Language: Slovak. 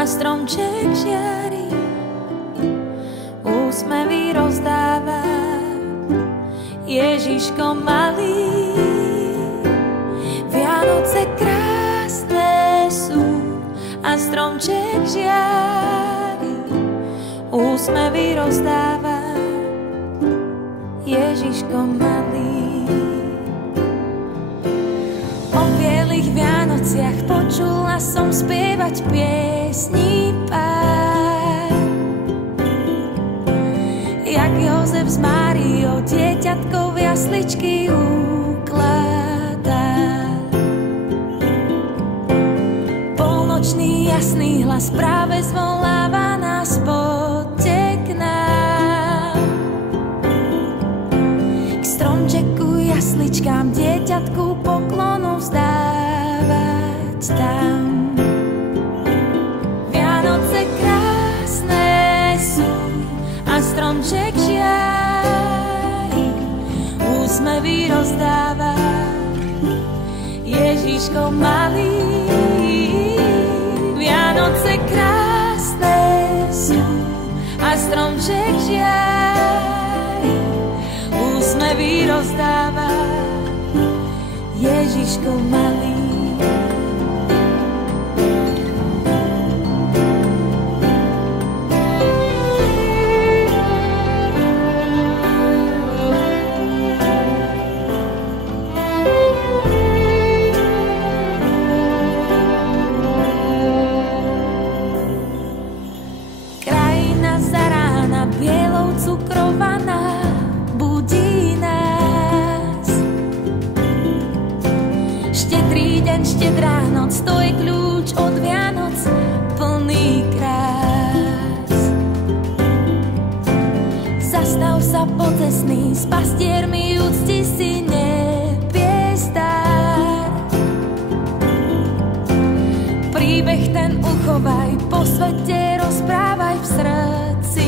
a stromček žiari, úsmevy rozdáva. Ježiško malý, Vianoce krásne sú a stromček žiari, úsmevy rozdáva. Ježiško malý. O bielých Vianociach počula som spievať piesní pár, jak Jozef s Máriou dieťatko v jasličky ukladá. Polnočný jasný hlas práve zvoláva nás, poďte k nám. K stromčeku, jasličkám, dieťatku poklonu vzdávať tam. Vianoce krásne sú a stromček žiari, úsmevy rozdáva. Ježiško malý, Vianoce krásne sú a stromček žiari, úsmevy rozdáva. Ježiško malý. Krajina za rána bielou cukrovaná budí nás. Štedrý deň, štedrá noc, to je kľúč od Vianoc plný krás. Zastav sa pocestný, s pastiermi úcti si nebiestar. Príbeh ten uchovaj, po svete rozprávaj, v srdci